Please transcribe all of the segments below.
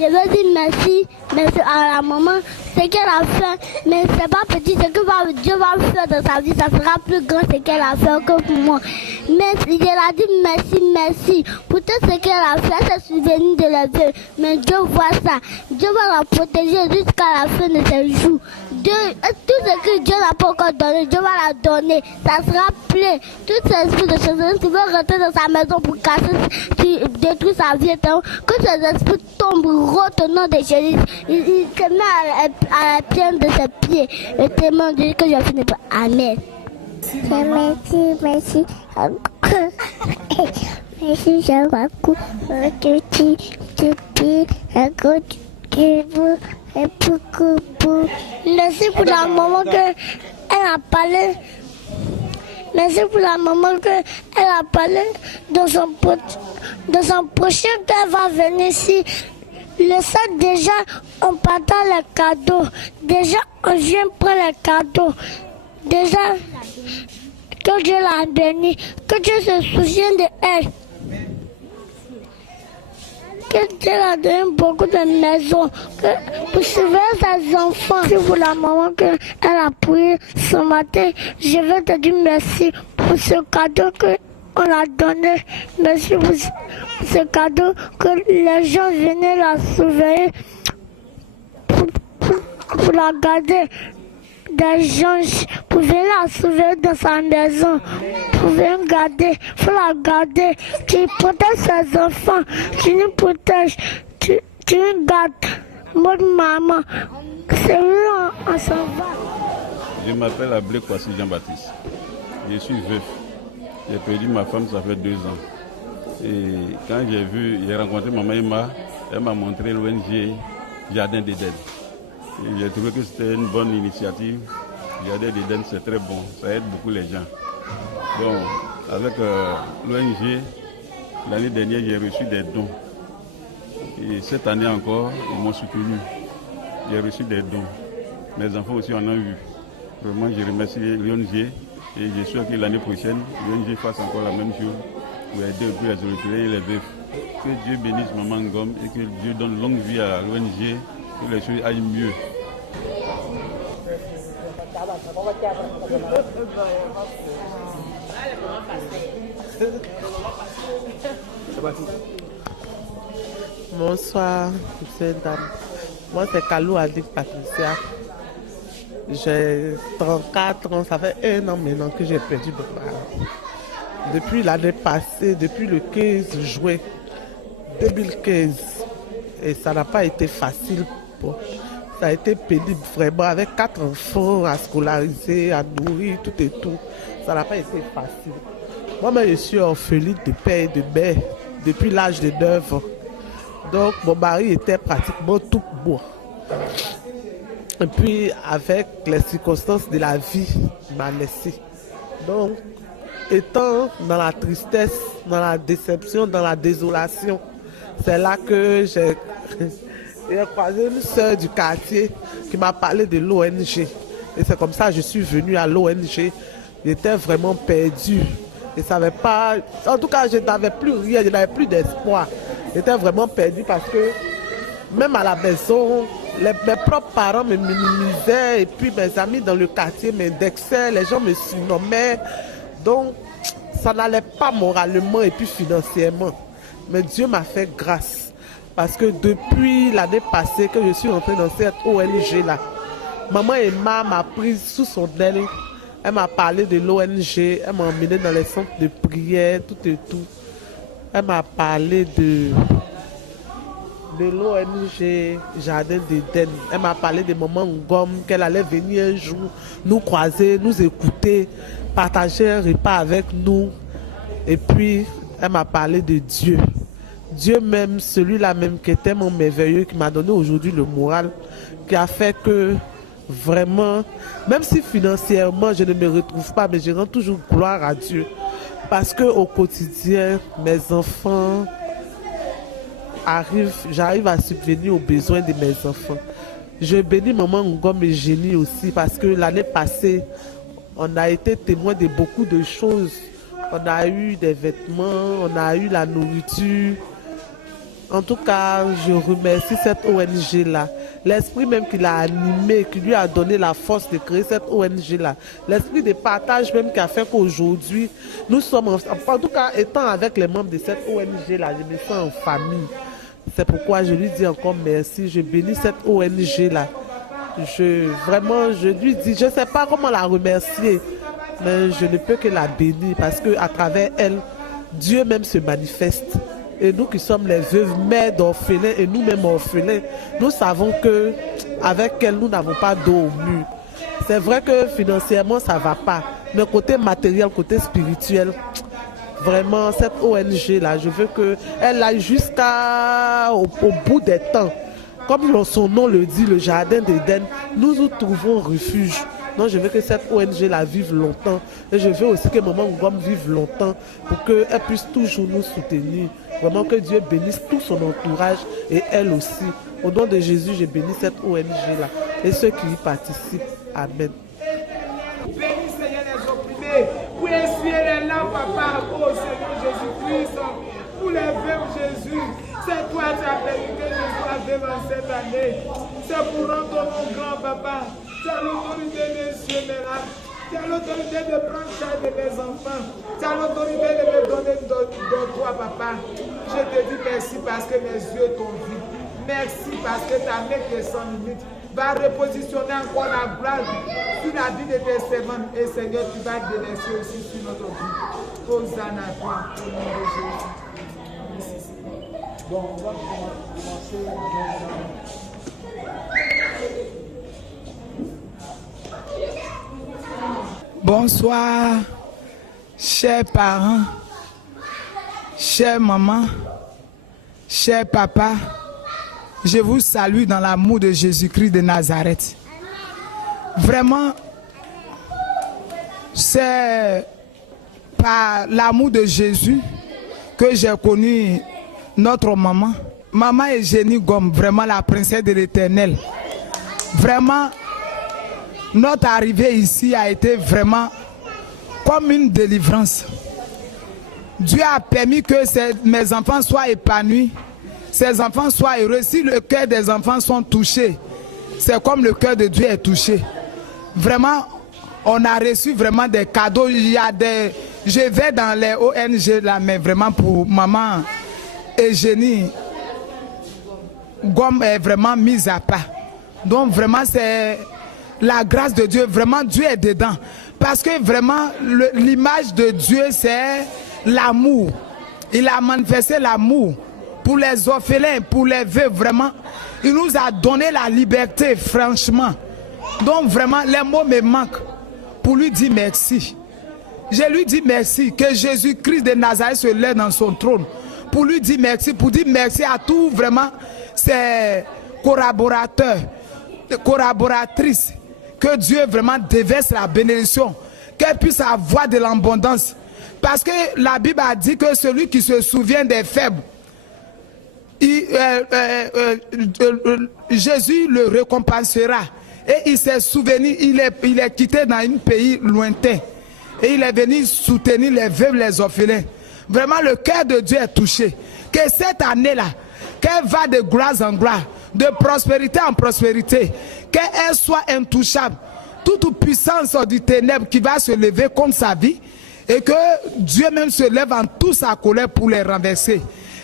Je veux dire merci, merci à la maman, ce qu'elle a fait, mais c'est pas petit, ce que Dieu va faire dans sa vie, ça sera plus grand ce qu'elle a fait que pour moi. Mais je l'ai dit merci, merci pour tout ce qu'elle a fait, elle s'est souvenue de la vie. Mais Dieu voit ça, Dieu va la protéger jusqu'à la fin de ses jours. Dieu, tout ce que Dieu n'a pas encore donné, Dieu va la donner, ça sera plein. Tout ces esprits de choses qui veulent rentrer dans sa maison pour casser, détruire sa vie, que ces esprits tombent rotent au nom de Jésus. Il se met à la pierre de ses pieds. Le témoin de Dieu que je finis pas. Amen. Merci. Merci, je m'accoupe. Merci pour la maman qu'elle a parlé. Merci pour la maman qu'elle a parlé dans son prochain qu'elle va venir ici. Le 7 déjà, on partage les cadeaux. Déjà, on vient prendre les cadeaux. Déjà, que Dieu la bénisse, que Dieu se souvienne de elle. Que Dieu la donne beaucoup de maisons, pour surveiller ses enfants. Si pour la maman qu'elle a prié ce matin, je veux te dire merci pour ce cadeau qu'on a donné. Merci pour ce cadeau que les gens venaient la surveiller pour la garder. Des gens pour venir la surveiller dans sa maison, pour venir garder, faut la garder. Tu protèges ses enfants, tu nous protèges, tu nous gardes. Mon maman, c'est là, on s'en va. Je m'appelle Ablé Kwasi Jean-Baptiste. Je suis veuf. J'ai perdu ma femme, ça fait 2 ans. Et quand j'ai rencontré maman Emma, elle m'a montré l'ONG Jardin d'Éden. J'ai trouvé que c'était une bonne initiative. Jardin d'Éden, c'est très bon, ça aide beaucoup les gens. Bon, avec l'ONG, l'année dernière, j'ai reçu des dons. Et cette année encore, ils m'ont soutenu. J'ai reçu des dons. Mes enfants aussi en ont eu. Vraiment, je remercie l'ONG et je souhaite que l'année prochaine, l'ONG fasse encore la même chose pour aider les orphelins et les veufs. Que Dieu bénisse Maman Ngom et que Dieu donne longue vie à l'ONG. Que les choses aillent mieux. Bonsoir, monsieur, dame. Moi, c'est Kalou Adik Patricia. J'ai 34 ans, ça fait 1 an maintenant que j'ai perdu mes parents. Depuis l'année passée, depuis le 15 juin 2015, et ça n'a pas été facile. Ça a été pénible vraiment, avec 4 enfants à scolariser, à nourrir, tout et tout. Ça n'a pas été facile. Moi-même, je suis orpheline de père et de mère depuis l'âge de 9 ans. Donc, mon mari était pratiquement tout pour moi. Et puis, avec les circonstances de la vie, il m'a laissé. Donc, étant dans la tristesse, dans la déception, dans la désolation, c'est là que j'ai croisé une sœur du quartier qui m'a parlé de l'ONG. Et c'est comme ça que je suis venue à l'ONG. J'étais vraiment perdue. Je ne savais pas. En tout cas, je n'avais plus rien, je n'avais plus d'espoir. J'étais vraiment perdue parce que même à la maison, mes propres parents me minimisaient et puis mes amis dans le quartier m'indexaient, les gens me surnommaient. Donc, ça n'allait pas moralement et puis financièrement. Mais Dieu m'a fait grâce. Parce que depuis l'année passée que je suis rentrée dans cette ONG-là, maman Emma m'a prise sous son aile. Elle m'a parlé de l'ONG, elle m'a emmenée dans les centres de prière, tout et tout. Elle m'a parlé de l'ONG Jardin d'Éden. Elle m'a parlé de Maman Ngom, qu'elle allait venir un jour nous croiser, nous écouter, partager un repas avec nous. Et puis, elle m'a parlé de Dieu. Dieu même, celui-là même qui est tellement merveilleux, qui m'a donné aujourd'hui le moral, qui a fait que vraiment, même si financièrement je ne me retrouve pas, mais je rends toujours gloire à Dieu. Parce qu'au quotidien, mes enfants j'arrive à subvenir aux besoins de mes enfants. Je bénis Maman Ngom et Génie aussi parce que l'année passée, on a été témoin de beaucoup de choses. On a eu des vêtements, on a eu la nourriture. En tout cas, je remercie cette ONG-là. L'esprit même qui l'a animé, qui lui a donné la force de créer cette ONG-là. L'esprit de partage même qui a fait qu'aujourd'hui, nous sommes, en tout cas, étant avec les membres de cette ONG-là, je me sens en famille. C'est pourquoi je lui dis encore merci. Je bénis cette ONG-là. Vraiment, je lui dis, je ne sais pas comment la remercier, mais je ne peux que la bénir parce qu'à travers elle, Dieu même se manifeste. Et nous qui sommes les veuves mères d'orphelins et nous-mêmes orphelins, nous savons que avec elle, nous n'avons pas d'eau au mur. C'est vrai que financièrement, ça ne va pas. Mais côté matériel, côté spirituel, vraiment, cette ONG-là, je veux qu'elle aille jusqu'au bout des temps. Comme son nom le dit, le jardin d'Éden, nous nous trouvons refuge. Donc je veux que cette ONG-là vive longtemps. Et je veux aussi que Maman Ngom vive longtemps pour qu'elle puisse toujours nous soutenir. Vraiment que Dieu bénisse tout son entourage et elle aussi. Au nom de Jésus, je bénis cette ONG-là et ceux qui y participent. Amen. Bénis Seigneur les opprimés, pour essuyer les larmes, papa, oh Seigneur Jésus-Christ, pour les veuves Jésus. C'est toi qui as permis que je sois veuve en cette année. C'est pour rendre ton nom grand, papa. Tu as l'autorité des cieux, mes larmes. Tu as l'autorité de prendre charge de mes enfants. Tu as l'autorité de me donner de toi, papa. Je te dis merci parce que mes yeux t'ont vu. Merci parce que ta main qui est sans limite va repositionner encore la gloire sur la vie de tes servants. Et Seigneur, tu vas délaisser aussi sur notre vie. Hosanna à toi, au nom de Jésus. Merci. Bon, on va commencer. Bonsoir, chers parents, chère maman, cher papa. Je vous salue dans l'amour de Jésus-Christ de Nazareth. Vraiment, c'est par l'amour de Jésus que j'ai connu notre maman. Maman Eugénie Ngom, vraiment la princesse de l'Éternel. Vraiment, notre arrivée ici a été vraiment comme une délivrance. Dieu a permis que mes enfants soient épanouis, ces enfants soient heureux. Si le cœur des enfants sont touchés, c'est comme le cœur de Dieu est touché. Vraiment, on a reçu vraiment des cadeaux. Il y a des... Je vais dans les ONG là, mais vraiment pour maman Eugénie Ngom est vraiment mise à part. Donc vraiment c'est la grâce de Dieu. Vraiment Dieu est dedans. Parce que vraiment l'image de Dieu c'est l'amour. Il a manifesté l'amour pour les orphelins, pour les veuves. Vraiment, il nous a donné la liberté, franchement. Donc vraiment, les mots me manquent pour lui dire merci. Je lui dis merci, que Jésus-Christ de Nazareth se lève dans son trône. Pour lui dire merci, pour dire merci à tous vraiment ces collaborateurs, collaboratrices. Que Dieu vraiment déverse la bénédiction, qu'elle puisse avoir de l'abondance. Parce que la Bible a dit que celui qui se souvient des faibles, Jésus le récompensera. Et il s'est souvenu, il est quitté dans un pays lointain. Et il est venu soutenir les veuves, les orphelins. Vraiment, le cœur de Dieu est touché. Que cette année-là, qu'elle va de gloire en gloire, de prospérité en prospérité, qu'elle soit intouchable. Toute puissance du ténèbre qui va se lever contre sa vie, et que Dieu même se lève en toute sa colère pour les renverser.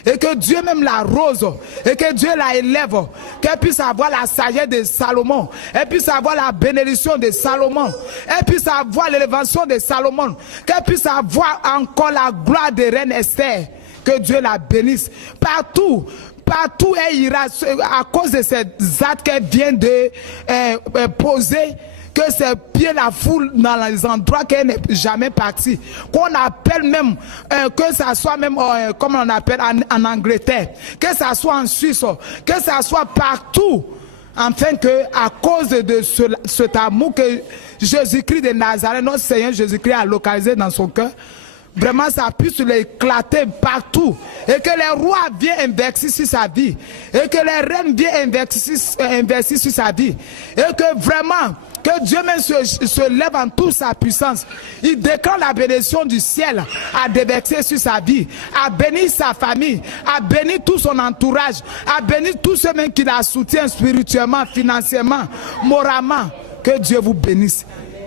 Et que Dieu même la rose, et que Dieu la élève, qu'elle puisse avoir la sagesse de Salomon, elle puisse avoir la bénédiction de Salomon, elle puisse avoir l'élévation de Salomon, qu'elle puisse avoir encore la gloire de Reine Esther, que Dieu la bénisse. Partout elle ira à cause de ces actes qu'elle vient de poser, que ses pieds la foulent dans les endroits qu'elle n'est jamais partie. Qu'on appelle même, que ça soit même, comme on appelle en Angleterre, que ça soit en Suisse, que ça soit partout. Afin que, à cause de cet amour que Jésus-Christ de Nazareth, notre Seigneur Jésus-Christ a localisé dans son cœur, vraiment ça puisse l'éclater partout. Et que les rois viennent investir sur sa vie. Et que les reines viennent investir sur sa vie. Et que vraiment, que Dieu même se lève en toute sa puissance. Il déclare la bénédiction du ciel à déverser sur sa vie, à bénir sa famille, à bénir tout son entourage, à bénir tous ceux même qui la soutiennent spirituellement, financièrement, moralement. Que Dieu vous bénisse.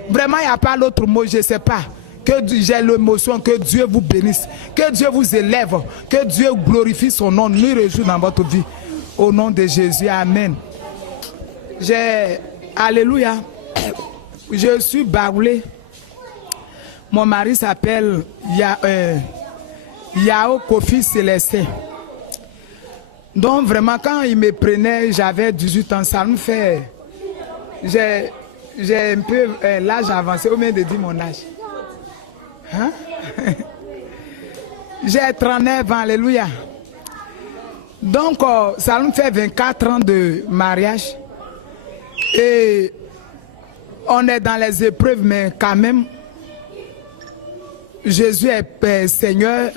Vraiment, il n'y a pas l'autre mot, je ne sais pas. Que j'ai l'émotion, que Dieu vous bénisse, que Dieu vous élève, que Dieu glorifie son nom, nous réjouit dans votre vie. Au nom de Jésus, amen. Alléluia. Je suis baoulé. Mon mari s'appelle Yao Kofi Célestin. Donc vraiment, quand il me prenait, j'avais 18 ans, ça me fait... J'ai un peu l'âge avancé, au moins de dire mon âge. Hein? J'ai 39 ans, alléluia. Donc, ça nous fait 24 ans de mariage. Et on est dans les épreuves, mais quand même, Jésus est Seigneur.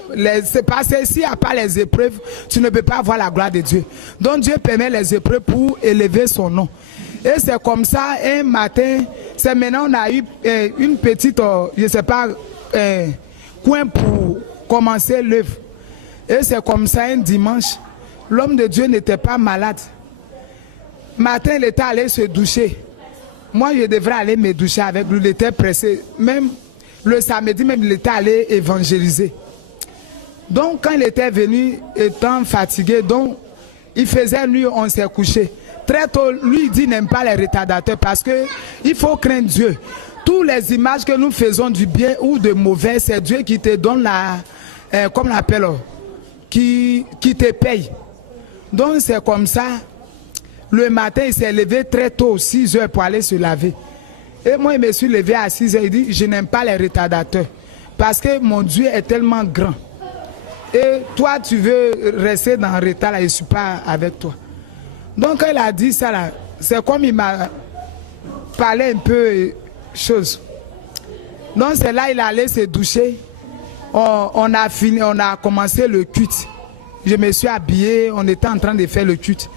C'est parce que s'il n'y a pas les épreuves, tu ne peux pas voir la gloire de Dieu. Donc Dieu permet les épreuves pour élever son nom. Et c'est comme ça, un matin, c'est maintenant on a eu une petite, je ne sais pas, coin pour commencer l'œuvre. Et c'est comme ça, un dimanche, l'homme de Dieu n'était pas malade. Matin, il était allé se doucher. Moi, je devrais aller me doucher avec lui, il était pressé. Même le samedi, même il était allé évangéliser. Donc, quand il était venu, étant fatigué, donc, il faisait nuit, on s'est couché. Très tôt, lui, il dit n'aime pas les retardateurs parce que il faut craindre Dieu. Toutes les images que nous faisons du bien ou de mauvais, c'est Dieu qui te donne la, comme on l'appelle, qui te paye. Donc c'est comme ça. Le matin, il s'est levé très tôt, 6 heures pour aller se laver. Et moi, je me suis levé à 6 heures. Il dit, je n'aime pas les retardateurs parce que mon Dieu est tellement grand. Et toi, tu veux rester dans le retard, là, je ne suis pas avec toi. Donc quand il a dit ça là, c'est comme il m'a parlé un peu chose. Donc c'est là il allait se doucher. On a fini, on a commencé le culte. Je me suis habillé, on était en train de faire le culte.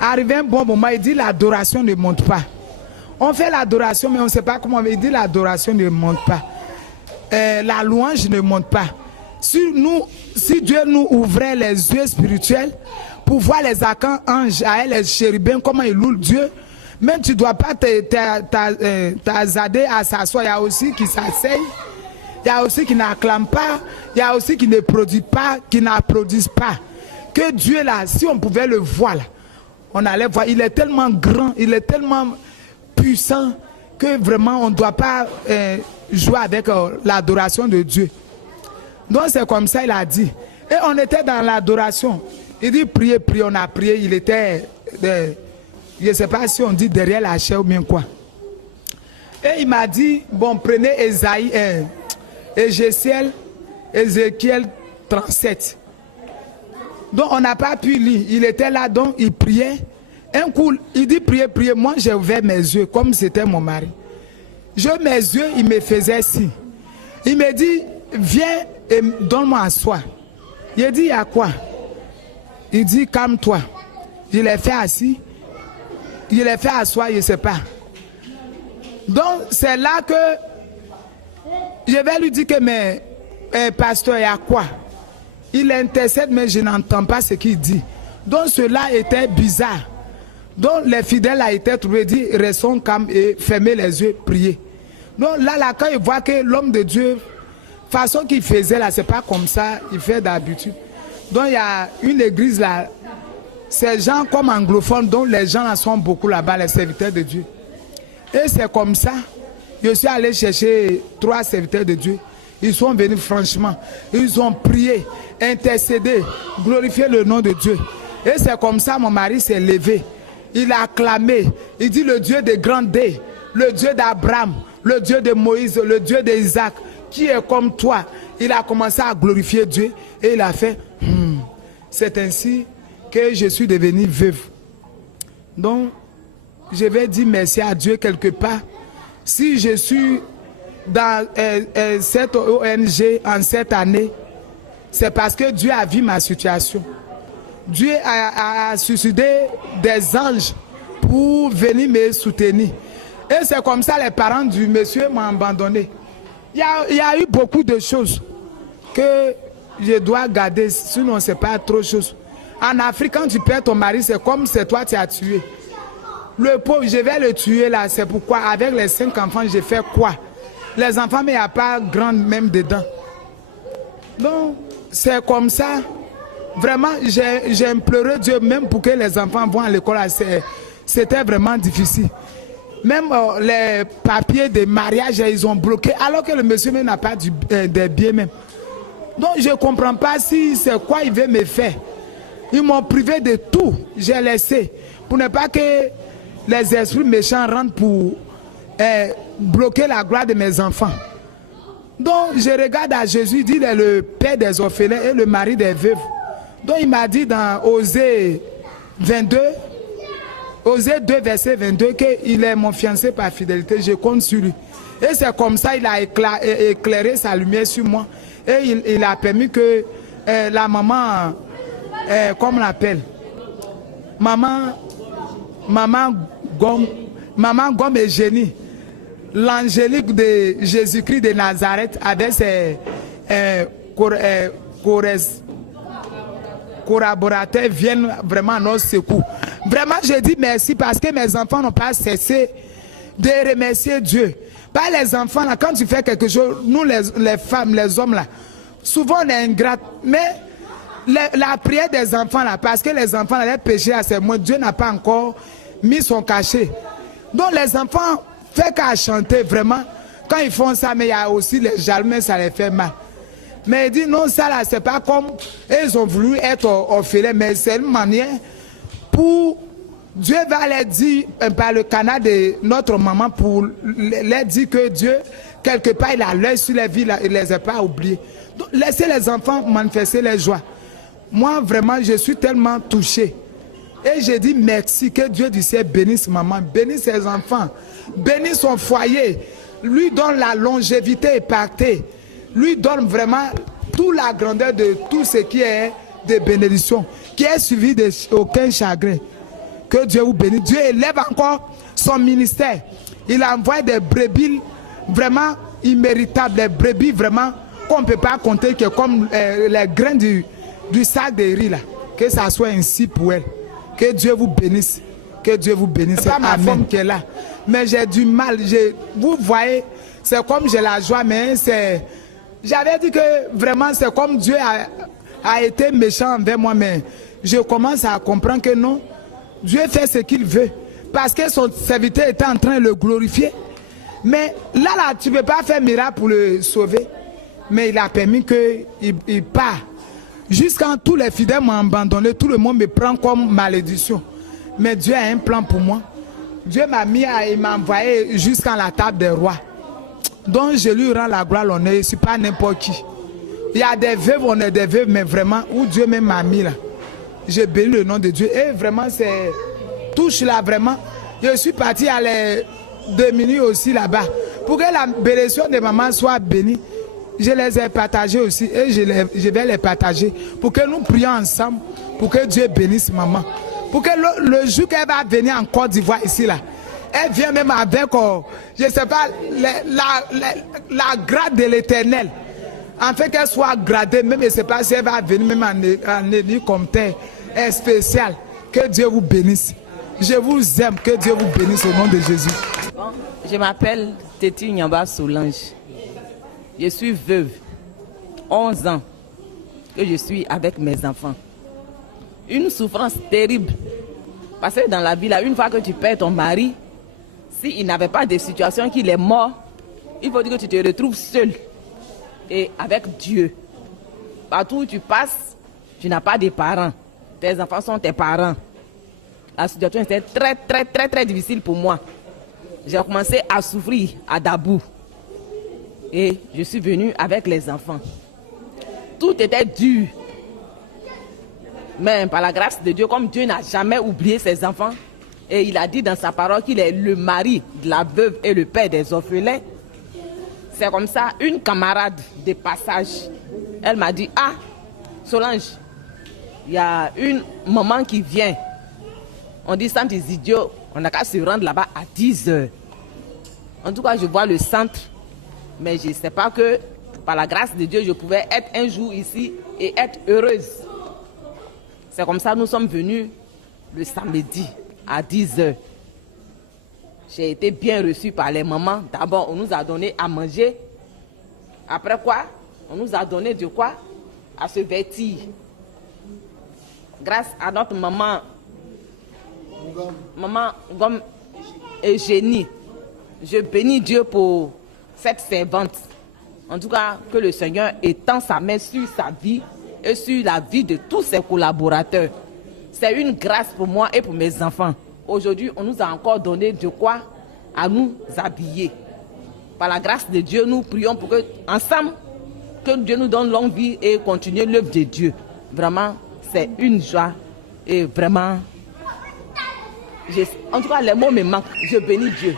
Arrivé un bon moment, il dit l'adoration ne monte pas. On fait l'adoration mais on ne sait pas comment. Il dit l'adoration ne monte pas. La louange ne monte pas. Si Dieu nous ouvrait les yeux spirituels pour voir les archanges, les chérubins, comment ils louent Dieu, même tu ne dois pas t'azader à s'asseoir. Il y a aussi qui s'asseyent, il y a aussi qui n'acclament pas, il y a aussi qui ne produisent pas, qui n'applaudissent pas. Que Dieu là, si on pouvait le voir là, on allait voir, il est tellement grand, il est tellement puissant que vraiment on ne doit pas jouer avec l'adoration de Dieu. Donc c'est comme ça il a dit. Et on était dans l'adoration. Il dit prier, prier, on a prié. Il était, je ne sais pas si on dit derrière la chair ou bien quoi. Et il m'a dit, bon, prenez Ézéchiel 37. Donc on n'a pas pu lire. Il était là, donc il priait. Un coup, il dit prier, prier. Moi j'ai ouvert mes yeux comme c'était mon mari. J'ai mes yeux, il me faisait si. Il me dit, viens et donne-moi à soi. Il dit, il y a quoi? Il dit, calme-toi. Je l'ai fait assis. Je l'ai fait asseoir, je ne sais pas. Donc, c'est là que je vais lui dire que, mais, pasteur, il y a quoi? Il intercède, mais je n'entends pas ce qu'il dit. Donc, cela était bizarre. Donc, les fidèles a été trouvés, dit, restons calmes et fermez les yeux, priez. Donc, là, quand il voit que l'homme de Dieu, façon qu'il faisait là, c'est pas comme ça, il fait d'habitude. Donc il y a une église là, ces gens comme anglophones, dont les gens là sont beaucoup là-bas, les serviteurs de Dieu. Et c'est comme ça, je suis allé chercher 3 serviteurs de Dieu. Ils sont venus franchement, ils ont prié, intercédé, glorifié le nom de Dieu. Et c'est comme ça mon mari s'est levé. Il a acclamé, il dit le Dieu des grands dés, le Dieu d'Abraham, le Dieu de Moïse, le Dieu d'Isaac, qui est comme toi. Il a commencé à glorifier Dieu et il a fait c'est ainsi que je suis devenu veuve. Donc je vais dire merci à Dieu quelque part. Si je suis dans cette ONG en cette année, c'est parce que Dieu a vu ma situation. Dieu a suscité des anges pour venir me soutenir. Et c'est comme ça les parents du monsieur m'ont abandonné. Il y a eu beaucoup de choses que je dois garder, sinon c'est pas trop de choses. En Afrique, quand tu perds ton mari, c'est comme c'est toi qui as tué. Le pauvre, je vais le tuer là, c'est pourquoi avec les 5 enfants, j'ai fait quoi? Les enfants, mais il n'y a pas grand même dedans. Donc, c'est comme ça. Vraiment, j'ai imploré Dieu même pour que les enfants vont à l'école. C'était vraiment difficile. Même les papiers de mariage, ils ont bloqué, alors que le monsieur même n'a pas des biens même. Donc, je ne comprends pas si c'est quoi il veut me faire. Ils m'ont privé de tout. J'ai laissé. Pour ne pas que les esprits méchants rentrent pour bloquer la gloire de mes enfants. Donc, je regarde à Jésus, il dit il est le père des orphelins et le mari des veuves. Donc, il m'a dit dans Osée 22, Osée 2, verset 22, qu'il est mon fiancé par fidélité, je compte sur lui. Et c'est comme ça il a éclairé sa lumière sur moi. Et il a permis que la maman, comment on l'appelle, maman Gomme et Génie, l'angélique de Jésus-Christ de Nazareth avec ses collaborateurs viennent vraiment à notre secours. Vraiment, je dis merci parce que mes enfants n'ont pas cessé de remercier Dieu. Pas les enfants, là, quand tu fais quelque chose, nous les femmes, les hommes, là, souvent on est ingrates. Mais la prière des enfants, là, parce que les enfants, là, les péchés, c'est moi, Dieu n'a pas encore mis son cachet. Donc les enfants, fait qu'à chanter vraiment, quand ils font ça, mais il y a aussi les jaloux, ça les fait mal. Mais il dit non, ça là, c'est pas comme ils ont voulu être orphelins, mais c'est une manière pour Dieu va leur dire par le canal de notre maman pour leur dire que Dieu, quelque part, il a l'œil sur les vies, il ne les a pas oubliés. Donc, laissez les enfants manifester leur joie. Moi, vraiment, je suis tellement touché. Et je dis merci, que Dieu du ciel bénisse maman, bénisse ses enfants, bénisse son foyer, lui donne la longévité épartée, lui donne vraiment toute la grandeur de tout ce qui est de bénédiction, qui est suivi d'aucun chagrin. Que Dieu vous bénisse. Dieu élève encore son ministère. Il envoie des brebis vraiment imméritables, des brebis vraiment qu'on ne peut pas compter, que comme les grains du sac de riz là. Que ça soit ainsi pour elle. Que Dieu vous bénisse. Que Dieu vous bénisse. C'est pas ma femme qui est là. Mais j'ai du mal. Vous voyez, c'est comme j'ai la joie, mais c'est... J'avais dit que vraiment c'est comme Dieu a été méchant envers moi, mais je commence à comprendre que non, Dieu fait ce qu'il veut. Parce que son serviteur était en train de le glorifier. Mais là, tu ne peux pas faire miracle pour le sauver. Mais il a permis qu'il part. Jusqu'à tous les fidèles m'ont abandonné, tout le monde me prend comme malédiction. Mais Dieu a un plan pour moi. Dieu m'a mis, il m'a envoyé jusqu'à la table des rois. Donc je lui rends la gloire, l'honneur. Je ne suis pas n'importe qui. Il y a des veuves, on est des veuves, mais vraiment, où Dieu même m'a mis là. Je bénis le nom de Dieu. Et vraiment, c'est touche là, vraiment. Je suis parti à les 2 minutes aussi là-bas. Pour que la bénédiction de maman soit bénie, je les ai partagés aussi. Et je vais les partager. Pour que nous prions ensemble. Pour que Dieu bénisse maman. Pour que le jour qu'elle va venir en Côte d'Ivoire ici là, elle vient même avec, je ne sais pas, la grade de l'Éternel. En fait qu'elle soit gradée, même je ne sais pas si elle va venir même en élu comme tel, spécial. Que Dieu vous bénisse. Je vous aime, que Dieu vous bénisse au nom de Jésus. Bon, je m'appelle Téti Nyamba Solange. Je suis veuve, 11 ans que je suis avec mes enfants. Une souffrance terrible. Parce que dans la vie, là, une fois que tu perds ton mari, s'il n'avait pas de situation qu'il est mort, il faut dire que tu te retrouves seul et avec Dieu. Partout où tu passes, tu n'as pas de parents. Tes enfants sont tes parents. La situation était très difficile pour moi. J'ai commencé à souffrir à Dabou. Et je suis venue avec les enfants. Tout était dur. Mais par la grâce de Dieu, comme Dieu n'a jamais oublié ses enfants, et il a dit dans sa parole qu'il est le mari de la veuve et le père des orphelins, C'est comme ça, une camarade de passage, elle m'a dit, ah, Solange, il y a une maman qui vient. On dit, sans des idiots, on n'a qu'à se rendre là-bas à 10 heures. En tout cas, je vois le centre, mais je ne sais pas que, par la grâce de Dieu, je pouvais être un jour ici et être heureuse. C'est comme ça que nous sommes venus le samedi à 10 heures. J'ai été bien reçue par les mamans. D'abord, on nous a donné à manger. Après quoi, on nous a donné de quoi? À se vêtir. Grâce à notre maman Ngom Eugénie, je bénis Dieu pour cette servante. En tout cas, que le Seigneur étend sa main sur sa vie et sur la vie de tous ses collaborateurs. C'est une grâce pour moi et pour mes enfants. Aujourd'hui, on nous a encore donné de quoi à nous habiller. Par la grâce de Dieu, nous prions pour que, ensemble, que Dieu nous donne longue vie et continuer l'œuvre de Dieu. Vraiment, c'est une joie et vraiment, en tout cas, les mots me manquent. Je bénis Dieu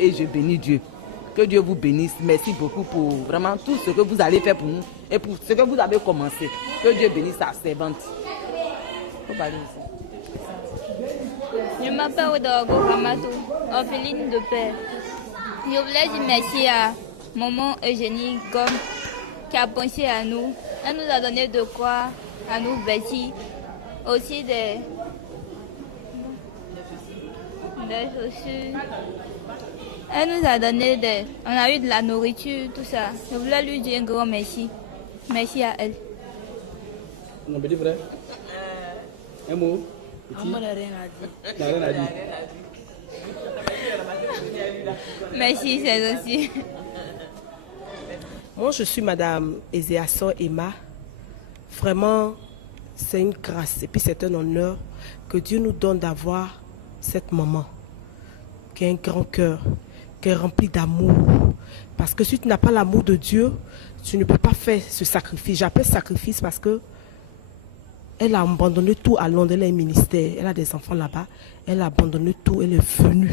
et je bénis Dieu. Que Dieu vous bénisse. Merci beaucoup pour vraiment tout ce que vous allez faire pour nous et pour ce que vous avez commencé. Que Dieu bénisse sa servante. Je m'appelle Odogo Ramato, orpheline de père. Je voulais dire merci à maman Eugénie Gomme qui a pensé à nous. Elle nous a donné de quoi à nous vêtir. Aussi des chaussures. Elle nous a donné on a eu de la nourriture, tout ça. Je voulais lui dire un grand merci. Merci à elle. Mon petit frère, un mot. Merci, c'est aussi. Moi, je suis Madame Ezéason Emma. Vraiment, c'est une grâce et puis c'est un honneur que Dieu nous donne d'avoir cette maman qui a un grand cœur, qui est remplie d'amour. Parce que si tu n'as pas l'amour de Dieu, tu ne peux pas faire ce sacrifice. J'appelle sacrifice parce que elle a abandonné tout à Londres, elle a un ministère, elle a des enfants là-bas, elle a abandonné tout, elle est venue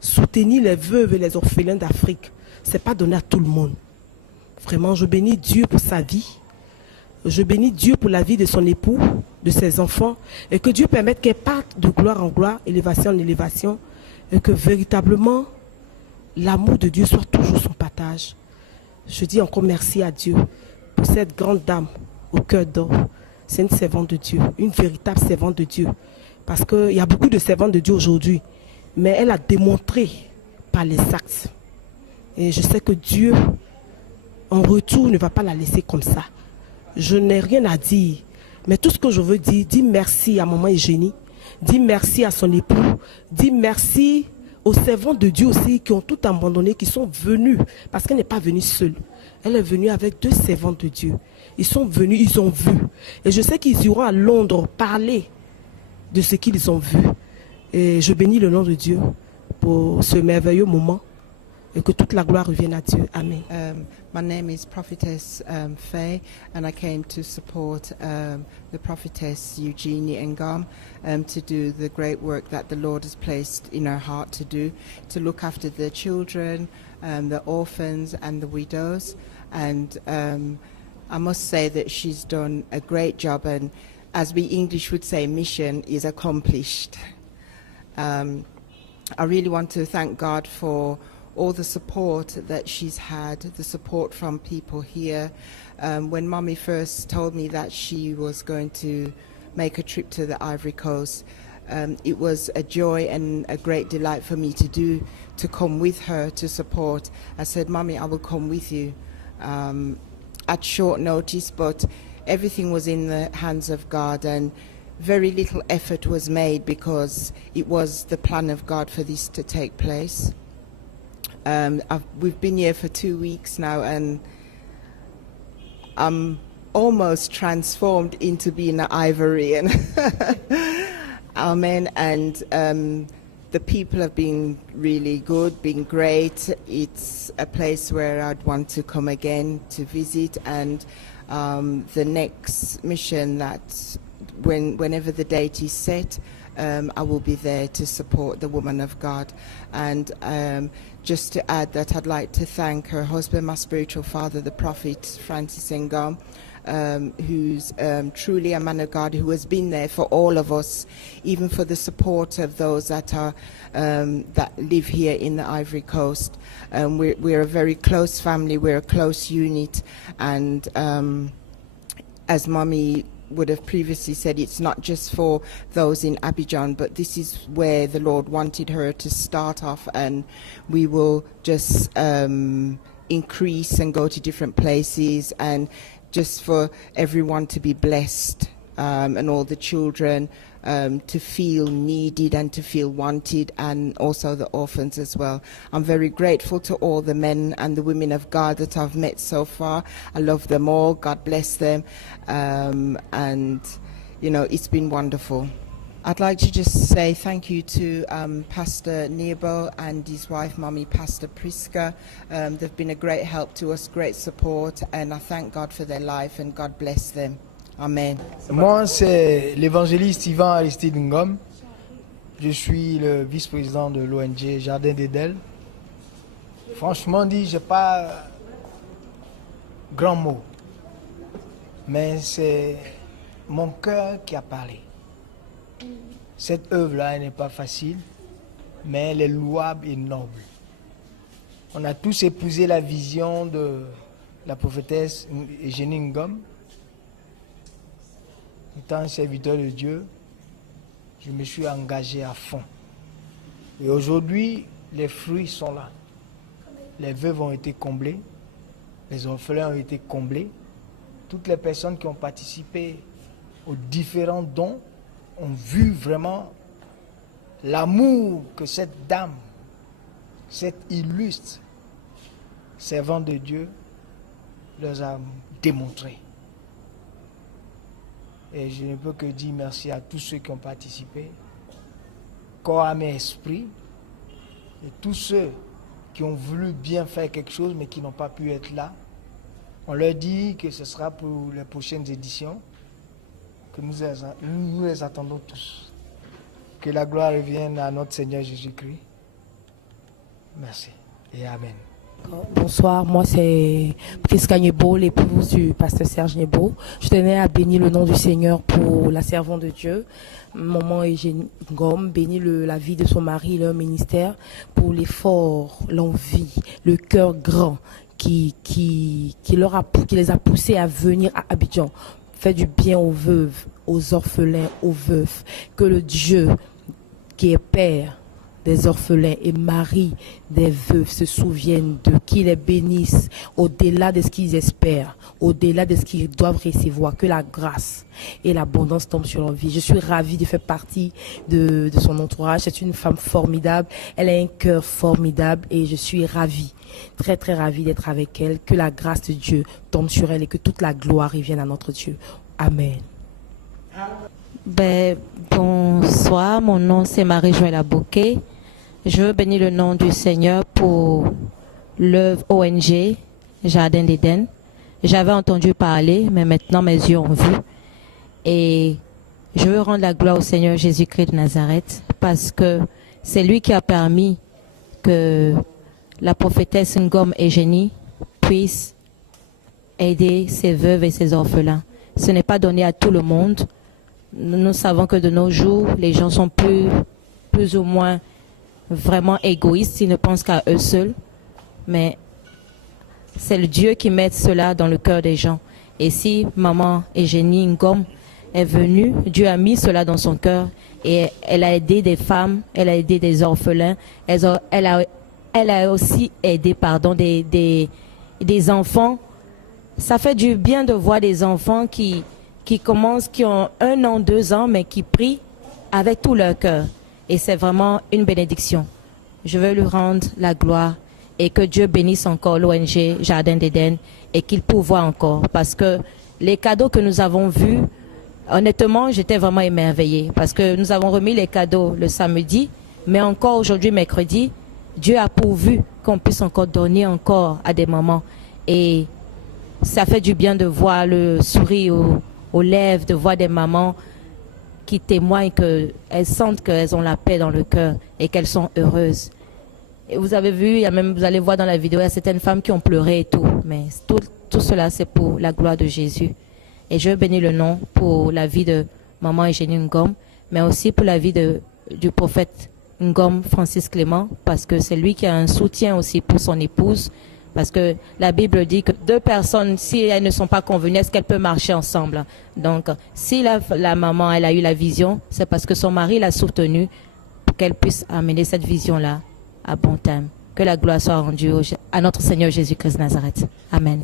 soutenir les veuves et les orphelins d'Afrique. Ce n'est pas donné à tout le monde. Vraiment, je bénis Dieu pour sa vie. Je bénis Dieu pour la vie de son époux, de ses enfants, et que Dieu permette qu'elle parte de gloire en gloire, élévation en élévation, et que véritablement l'amour de Dieu soit toujours son partage. Je dis encore merci à Dieu pour cette grande dame au cœur d'or. C'est une servante de Dieu, une véritable servante de Dieu. Parce qu'il y a beaucoup de servantes de Dieu aujourd'hui, mais elle a démontré par les actes. Et je sais que Dieu, en retour, ne va pas la laisser comme ça. Je n'ai rien à dire, mais tout ce que je veux dire, dis merci à maman Eugénie, dis merci à son époux, dis merci aux servants de Dieu aussi qui ont tout abandonné, qui sont venus, parce qu'elle n'est pas venue seule. Elle est venue avec 2 servantes de Dieu. Ils sont venus, ils ont vu. Et je sais qu'ils iront à Londres parler de ce qu'ils ont vu. Et je bénis le nom de Dieu pour ce merveilleux moment et que toute la gloire revienne à Dieu. Amen. My name is Prophetess Faye, and I came to support the Prophetess Eugenie Ngom to do the great work that the Lord has placed in her heart to do, to look after the children, the orphans and the widows. And I must say that she's done a great job, and as we English would say, mission is accomplished. I really want to thank God for all the support that she's had, the support from people here. When Mommy first told me that she was going to make a trip to the Ivory Coast, it was a joy and a great delight for me to come with her to support. I said, Mommy, I will come with you. At short notice, but everything was in the hands of God, and very little effort was made because it was the plan of God for this to take place. We've been here for 2 weeks now, and I'm almost transformed into being an Ivorian. Amen. And the people have been really good, been great. It's a place where I'd want to come again to visit, and the next mission that whenever the date is set, I will be there to support the woman of God. And just to add that I'd like to thank her husband, my spiritual father, the Prophet Francis Ngom, who's truly a man of God who has been there for all of us, even for the support of those that are that live here in the Ivory Coast. We're a very close family, we're a close unit, and as Mommy would have previously said, it's not just for those in Abidjan, but this is where the Lord wanted her to start off, and we will just increase and go to different places, and just for everyone to be blessed, and all the children to feel needed and to feel wanted, and also the orphans as well. I'm very grateful to all the men and the women of God that I've met so far. I love them all. God bless them. And, you know, it's been wonderful. I'd like to just say thank you to Pastor Nebo and his wife, Mommy Pastor Priska. They've been a great help to us, great support, and I thank God for their life, and God bless them. Amen. Moi, c'est l'évangéliste Ivan Aristide Ngom. Je suis le vice-président de l'ONG Jardin d'Éden. Franchement dit, je n'ai pas grand mot, mais c'est mon cœur qui a parlé. Cette œuvre-là, elle n'est pas facile, mais elle est louable et noble. On a tous épousé la vision de la prophétesse Eugénie Ngom. Étant un serviteur de Dieu, je me suis engagé à fond. Et aujourd'hui, les fruits sont là. Les veuves ont été comblées, les orphelins ont été comblés. Toutes les personnes qui ont participé aux différents dons ont vu vraiment l'amour que cette dame, cette illustre servante de Dieu, leur a démontré. Et je ne peux que dire merci à tous ceux qui ont participé, corps, âme et esprit, et tous ceux qui ont voulu bien faire quelque chose mais qui n'ont pas pu être là. On leur dit que ce sera pour les prochaines éditions, que nous les attendons tous. Que la gloire revienne à notre Seigneur Jésus-Christ. Merci et Amen. Bonsoir, moi c'est Priska Nebo, l'épouse du pasteur Serge Nebo. Je tenais à bénir le nom du Seigneur pour la servante de Dieu, maman Eugénie Ngom, bénir la vie de son mari, leur ministère, pour l'effort, l'envie, le cœur grand qui les a poussés à venir à Abidjan, faire du bien aux veuves, aux orphelins, aux veufs. Que le Dieu qui est Père des orphelins et mari des veuves se souviennent de qui les bénisse au-delà de ce qu'ils espèrent, au-delà de ce qu'ils doivent recevoir. Que la grâce et l'abondance tombent sur leur vie. Je suis ravie de faire partie de son entourage. C'est une femme formidable, elle a un cœur formidable et je suis ravie, très très ravie d'être avec elle. Que la grâce de Dieu tombe sur elle et que toute la gloire revienne à notre Dieu. Amen. Bonsoir, mon nom c'est Marie-Joëlle Bouquet. Je veux bénir le nom du Seigneur pour l'œuvre ONG Jardin d'Éden. J'avais entendu parler, mais maintenant mes yeux ont vu. Et je veux rendre la gloire au Seigneur Jésus-Christ de Nazareth parce que c'est lui qui a permis que la prophétesse Ngom Eugénie puisse aider ses veuves et ses orphelins. Ce n'est pas donné à tout le monde. Nous savons que de nos jours, les gens sont plus ou moins vraiment égoïstes, ils ne pensent qu'à eux seuls. Mais c'est le Dieu qui met cela dans le cœur des gens. Et si maman Eugénie Ngom est venue, Dieu a mis cela dans son cœur et elle a aidé des femmes, elle a aidé des orphelins, elle a aussi aidé des enfants. Ça fait du bien de voir des enfants qui ont 1 an, 2 ans, mais qui prient avec tout leur cœur. Et c'est vraiment une bénédiction. Je veux lui rendre la gloire et que Dieu bénisse encore l'ONG Jardin d'Éden et qu'il pourvoie encore. Parce que les cadeaux que nous avons vus, honnêtement, j'étais vraiment émerveillée. Parce que nous avons remis les cadeaux le samedi, mais encore aujourd'hui, mercredi, Dieu a pourvu qu'on puisse encore donner encore à des mamans. Et ça fait du bien de voir le sourire aux lèvres, de voir des mamans qui témoignent qu'elles sentent qu'elles ont la paix dans le cœur et qu'elles sont heureuses. Et vous avez vu, il y a même, vous allez voir dans la vidéo, il y a certaines femmes qui ont pleuré et tout. Mais tout cela, c'est pour la gloire de Jésus. Et je bénis le nom pour la vie de maman Eugénie Ngom, mais aussi pour la vie du prophète Ngom Francis Clément, parce que c'est lui qui a un soutien aussi pour son épouse. Parce que la Bible dit que deux personnes, si elles ne sont pas convenues, est-ce qu'elles peuvent marcher ensemble? Donc, si la maman, elle a eu la vision, c'est parce que son mari l'a soutenue pour qu'elle puisse amener cette vision-là à bon terme. Que la gloire soit rendue à notre Seigneur Jésus-Christ de Nazareth. Amen.